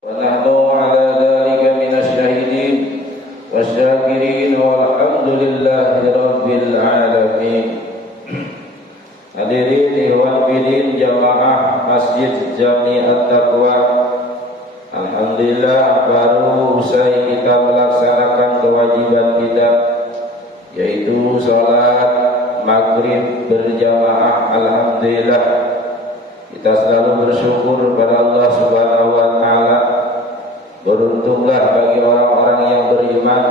ونحن على ذلك من الشاهدين والشاكرين والحمد لله رب العالمين. Hadirin ikhwan fillah jamaah Masjid Jami At-Taqwa, alhamdulillah baru usai kita melaksanakan kewajiban kita, yaitu salat maghrib berjamaah. Alhamdulillah kita selalu bersyukur kepada Allah Subhanahu wa taala. Beruntunglah bagi orang-orang yang beriman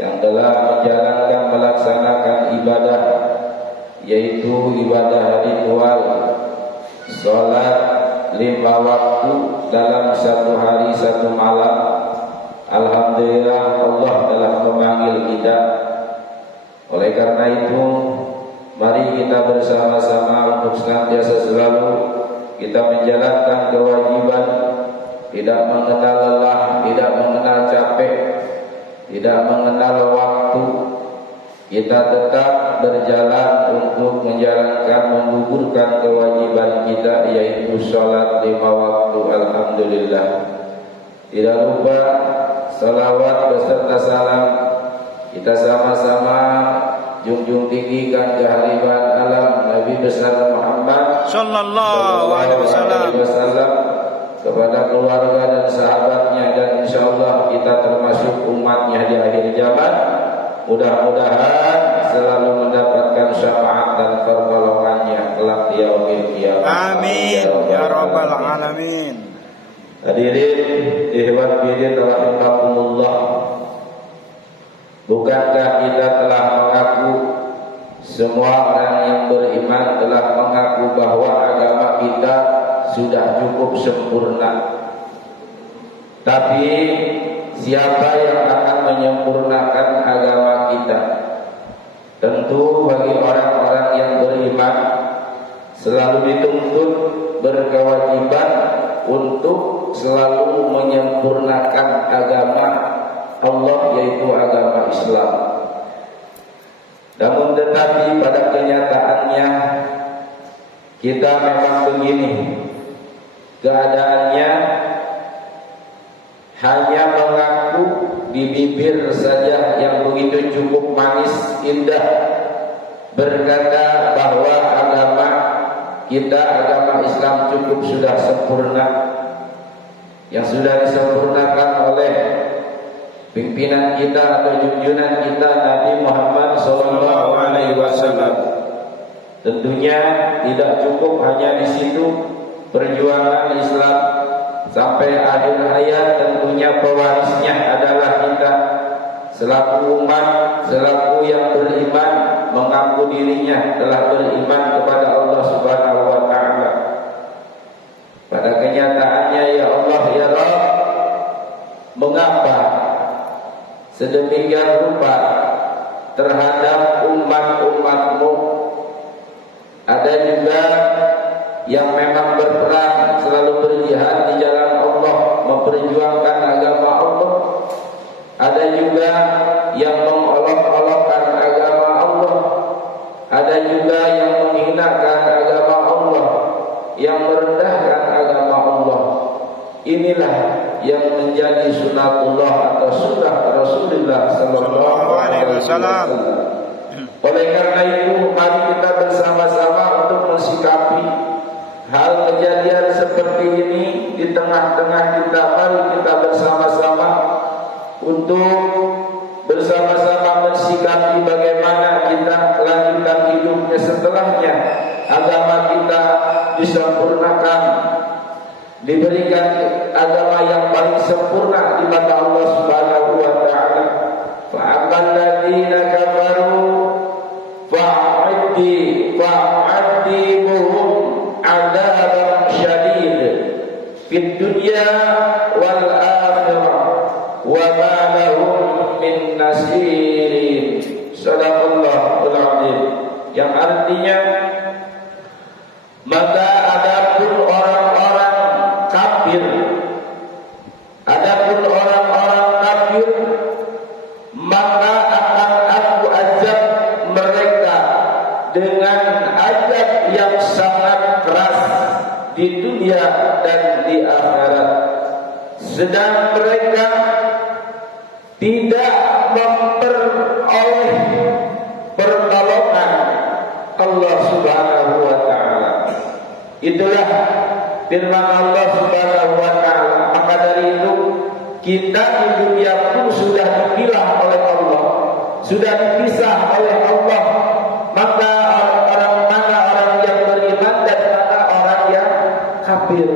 yang telah menjalankan melaksanakan ibadah, yaitu ibadah ritual salat 5 waktu dalam satu hari satu malam. Alhamdulillah Allah telah memanggil kita. Oleh karena itu, mari kita bersama-sama untuk senantiasa selalu kita menjalankan kewajiban, tidak mengenal lelah, tidak mengenal capek, tidak mengenal waktu. Kita tetap berjalan untuk menjalankan, menggugurkan kewajiban kita, yaitu sholat 5 waktu. Alhamdulillah. Tidak lupa salawat beserta salam kita sama-sama junjung tinggikan kehadiran alam Nabi besar Muhammad sallallahu alaihi wasallam, kepada keluarga dan sahabatnya, dan insyaallah kita termasuk umatnya di akhir zaman. Mudah-mudahan selalu mendapatkan syafaat dan pertolongannya kelak di yaumil qiyamah. Amin ya rabbal alamin. Hadirin ikhwan fillah rahimakumullah, bukankah kita telah mengaku, semua orang yang beriman telah mengaku bahwa agama kita sudah cukup sempurna? Tapi siapa yang akan menyempurnakan agama kita? Tentu bagi orang-orang yang beriman selalu dituntut berkewajiban untuk selalu menyempurnakan agama Allah, yaitu agama Islam. Namun tetapi pada kenyataannya kita memang begini, keadaannya hanya mengaku di bibir saja yang begitu cukup manis indah, berkata bahwa agama kita, agama Islam cukup sudah sempurna, yang sudah disempurnakan oleh pimpinan kita atau junjungan kita Nabi Muhammad sallallahu alaihi wasallam. Tentunya tidak cukup hanya di situ. Perjuangan Islam sampai akhir hayat, tentunya pewarisnya adalah kita selaku umat, selaku yang beriman, mengaku dirinya telah beriman kepada Allah Subhanahu wa taala. Pada kenyataannya, ya Allah ya Rabb, mengapa sedemikian rupa terhadap umat-umatmu? Ada juga yang memang berperang, selalu berjihad di jalan Allah, memperjuangkan agama Allah. Ada juga yang mengolok-olokkan agama Allah. Ada juga yang menghinakan agama Allah, yang merendahkan agama Allah. Inilah yang menjadi sunatullah atau sunnah Rasulullah sallallahu alaihi wasallam. Oleh karena itu, mari kita bersama-sama untuk mensikapi hal kejadian seperti ini di tengah-tengah kita. Mari kita bersama-sama untuk bersama-sama mensikapi bagaimana kita kelanjutan hidupnya setelahnya agama kita disempurnakan, diberikan agama yang paling sempurna di mata Allah Subhanahu wa taala. Fa'amal ladzina kafaru fa'adhibuhum 'adzaban syadid fid dunya wal akhirah wa ma lahum min nasirin. Shadaqallahul adzim. Yang artinya, maka adapun orang-orang kafir, maka akan aku azab mereka dengan azab yang sangat keras di dunia dan di akhirat. sedang mereka tidak memperoleh pertolongan Allah Subhanahu wa taala. Itulah firman Allah Subhanahu wa taala. Maka dari itu kita di dunia pun sudah dipilah oleh Allah, sudah dipisah oleh Allah. Maka orang mana orang yang beriman dan mana orang yang kafir.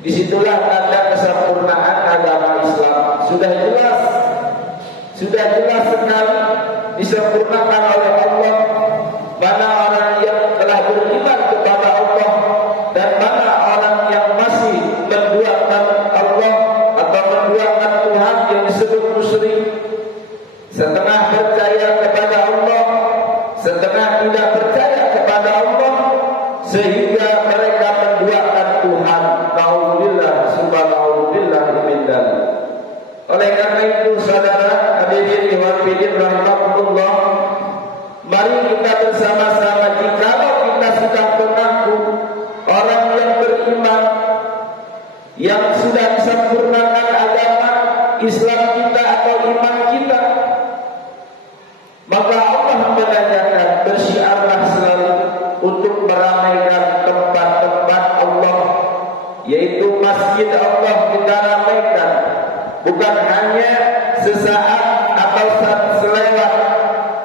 Disitulah tanda kesempurnaan agama Islam. Sudah jelas sekali disempurnakan oleh Allah mana orang yang telah beriman kepada Allah dan mana orang yang masih menduakan Allah atau menduakan Tuhan yang disebut musyrik. Setengah percaya kepada Allah, setengah tidak percaya kepada Allah, sehingga mereka menduakan Tuhan. Nauzubillah, subhanallah min dzalik. Oleh karena itu saudara hadirin wa fillah rahimakumullah, mari kita bersama-sama, jikalau kita sudah mengaku orang yang beriman, yang sudah disempurnakan agama Islam kita atau iman kita, maka Allah menanyakan, bersyiarlah selalu untuk meramaikan tempat-tempat Allah, yaitu masjid Allah kita ramaikan. Bukan hanya sesaat atau selewat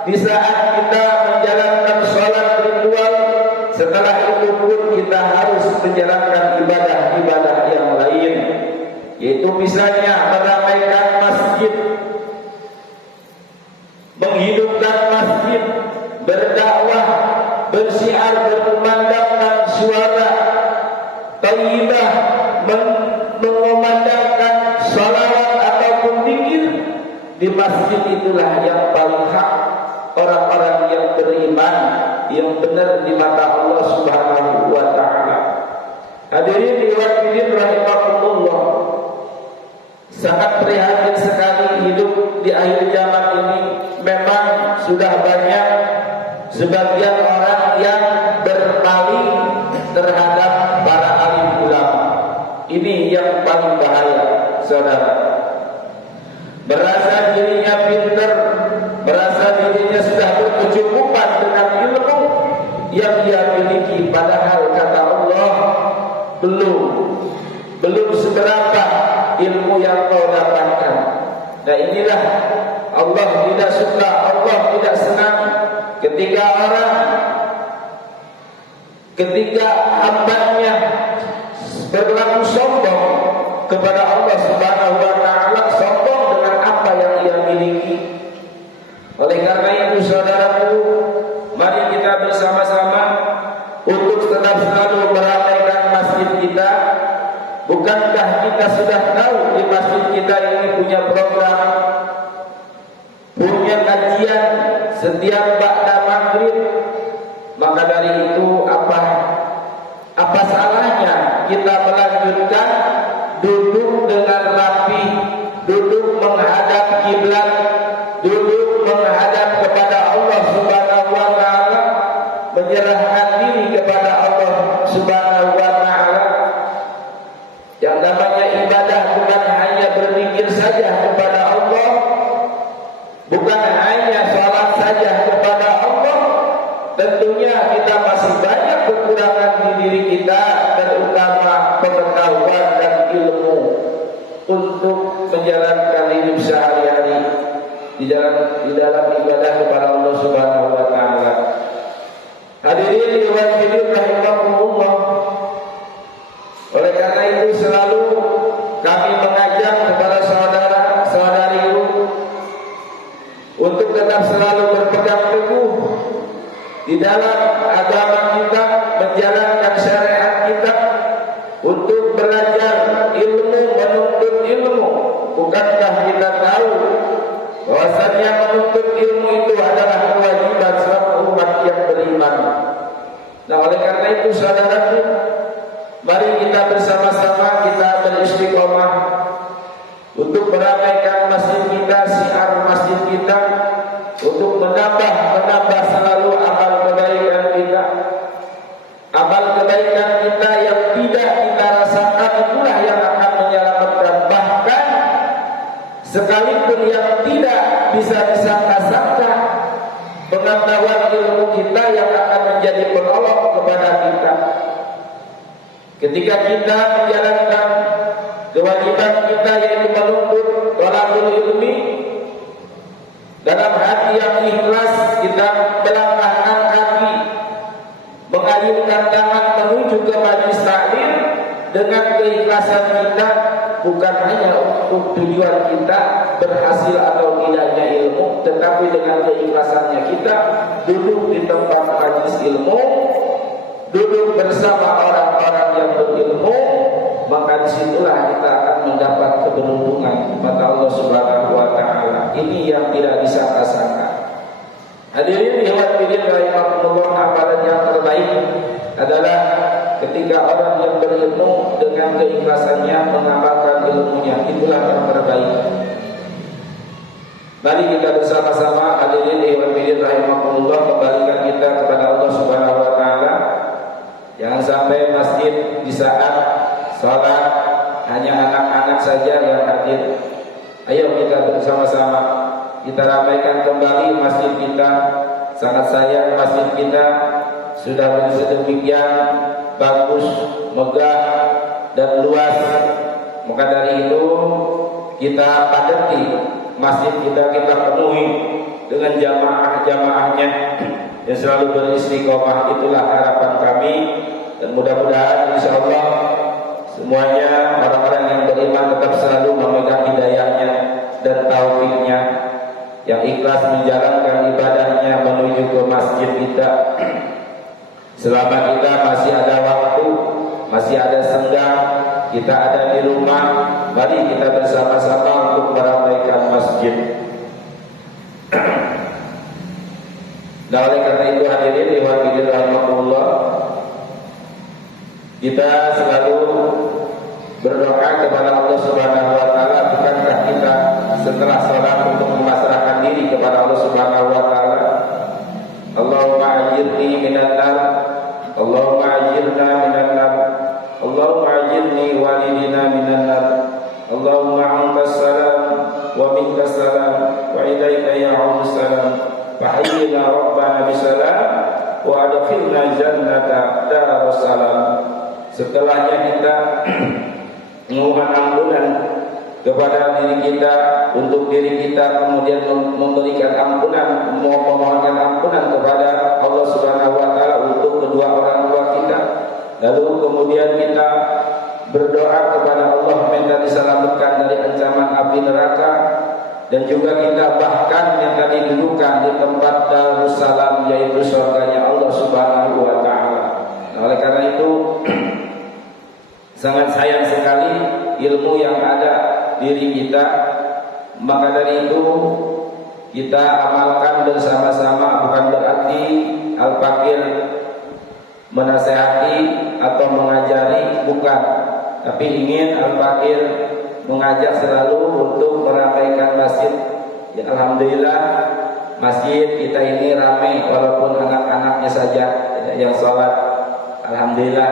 di saat kita menjalankan sholat ritual, setelah itu pun kita harus menjalankan ibadah-ibadah yang lain, yaitu misalnya meramaikan masjid, menghidupkan masjid, berdakwah, bersyiar, berkumandangkan suara thayyibah, mengumandangkan salawat ataupun zikir. Di masjid itulah yang paling hak orang-orang yang beriman, yang benar di mata Allah Subhanahu wa taala. Hadirin wa hadirin rahimakumullah, sangat prihatin sekali hidup di akhir zaman ini. Memang sudah banyak sebagian orang yang berpaling terhadap para alim ulama. Ini yang paling bahaya, saudara. Merasa dirinya pintar, merasa dirinya sudah berkecukupan dengan ilmu yang dia miliki, padahal kata Allah, belum seberapa ilmu yang kau dapatkan. Nah inilah Allah tidak suka, Allah tidak senang ketika hambanya berlaku sombong kepada Allah Subhanahu wa taala, sombong dengan apa yang ia miliki. Oleh karena itu saudaraku, mari kita bersama-sama untuk tetap selalu meramaikan masjid kita. Bukankah kita sudah tahu di masjid kita ini punya program, punya kajian setiap ba'da maghrib? Maka dari itu apa salahnya kita melanjutkan duduk dengan rapi, duduk menghadap kiblat, duduk menghadap kepada Allah Subhanahu wa taala, menyerahkan diri kepada Allah Subhanahu wa taala. Yang namanya ibadah bukan hanya berzikir saja kepada Allah, bukan hanya salat saja kepada Allah. Tentunya kita masih banyak kekurangan di diri kita, terutama pengetahuan dan ilmu untuk menjalankan hidup sehari-hari di dalam ibadah kepada Allah Subhanahu wa taala. Hadirin wa hadirin rahimakumullah. Oleh karena itu selalu kami mengajak kepada saudara-saudariku untuk tetap selalu berpegang teguh di dalam agama kita, menjalankan syariat kita, untuk belajar ilmu, menuntut ilmu. Bukankah kita tahu bahwasanya menuntut ilmu itu adalah kewajiban seluruh umat yang beriman? Nah oleh karena itu saudaraku, mari kita bersama-sama kita beristiqomah untuk meramaikan masjid kita, syiar masjid kita, untuk menambah selalu amal kebaikan kita. Amal kebaikan kita yang tidak kita rasakan itulah yang akan menyelamatkan sekalipun yang tidak bisa disangka-sangka pengetahuan ilmu kita yang akan menjadi penolong kepada kita ketika kita menjalankan kewajiban kita, yaitu menuntut thalabul ilmi dalam hati yang ikhlas. Kita melangkahkan kaki, mengayunkan tangan menuju ke majelis taklim dengan keikhlasan kita, bukan hanya untuk tujuan kita berhasil atau tidaknya ilmu, tetapi dengan keikhlasannya kita duduk di tempat majelis ilmu, duduk bersama orang-orang yang berilmu, maka disitulah kita akan mendapat keberuntungan mata Allah Subhanahu wa Ta'ala. Ini yang tidak disangka-sangka. Hadirin dihormati rahimakumullah, amalan yang terbaik adalah ketika orang yang berilmu dengan keikhlasannya mengamalkan ilmunya, itulah yang terbaik. Mari kita bersama-sama hadirin dihormati rahimakumullah kembalikan kita kepada Allah Subhanahu wa Ta'ala. Jangan sampai masjid di saat salat hanya anak-anak saja yang hadir. Ayo kita bersama-sama kita ramaikan kembali masjid kita. Sangat sayang masjid kita sudah sedemikian bagus, megah dan luas. Maka dari itu kita padati masjid kita penuhi dengan jamaah-jamaahnya yang selalu beristiqomah. Itulah harapan kami, dan mudah-mudahan insyaallah semuanya orang-orang yang beriman tetap selalu memegang hidayahnya dan taufiknya, yang ikhlas menjalankan ibadahnya menuju ke masjid kita. Selama kita masih ada waktu, masih ada senggang, kita ada di rumah, mari kita bersama-sama untuk meramaikan masjid. Nah, oleh karena itu hadirin dihormati rahimakumullah, kita selalu berdoa kepada Allah Subhanahu wa Ta'ala. Bukankah kita setelah salat untuk memasrahkan diri kepada Allah Subhanahu wa Ta'ala? Allahumma ajirni minan nar, Allahumma ajirna minan nar, Allahumma ajirni walidina minan nar, Allahumma antas salam wa minkas salam wa ilaika ya'udus salam, fahayyina rabbana bisalam wa adkhilna jannata darussalam. Setelahnya kita memohon ampunan kepada diri kita, untuk diri kita, kemudian memberikan ampunan, memohonkan ampunan kepada Allah Subhanahu wa Ta'ala untuk kedua orang tua kita. Lalu kemudian kita berdoa kepada Allah minta diselamatkan dari ancaman api neraka, dan juga kita bahkan yang tadi dudukan di tempat Darussalam, yaitu surganya Allah Subhanahu wa Ta'ala. Nah, oleh karena itu sangat sayang sekali ilmu yang ada diri kita. Maka dari itu kita amalkan bersama-sama. Bukan berarti al-fakir menasehati atau mengajari, bukan, tapi ingin al-fakir mengajak selalu untuk meramaikan masjid. Ya, alhamdulillah masjid kita ini ramai, walaupun anak-anaknya saja yang sholat. Alhamdulillah.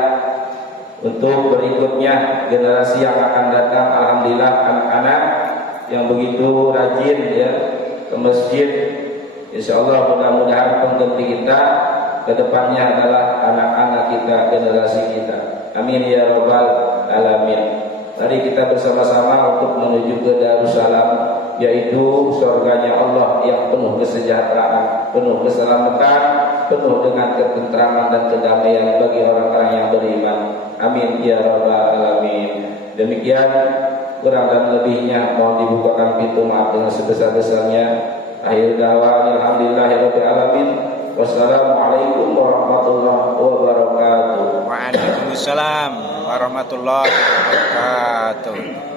Untuk berikutnya generasi yang akan datang, alhamdulillah anak-anak yang begitu rajin ya ke masjid. Insyaallah mudah-mudahan pengganti kita ke depannya adalah anak-anak kita, generasi kita. Amin ya rabbal alamin. Mari kita bersama-sama untuk menuju ke Darussalam, yaitu surganya Allah yang penuh kesejahteraan, penuh keselamatan, penuh dengan ketentraman dan kedamaian bagi orang-orang yang beriman. Amin ya rabbal alamin. Demikian kurang dan lebihnya mohon dibukakan pintu maaf dengan sebesar-besarnya. Akhir da'wa alhamdulillahirabbil alamin. Wassalamualaikum warahmatullahi wabarakatuh. Waalaikumsalam warahmatullahi wabarakatuh.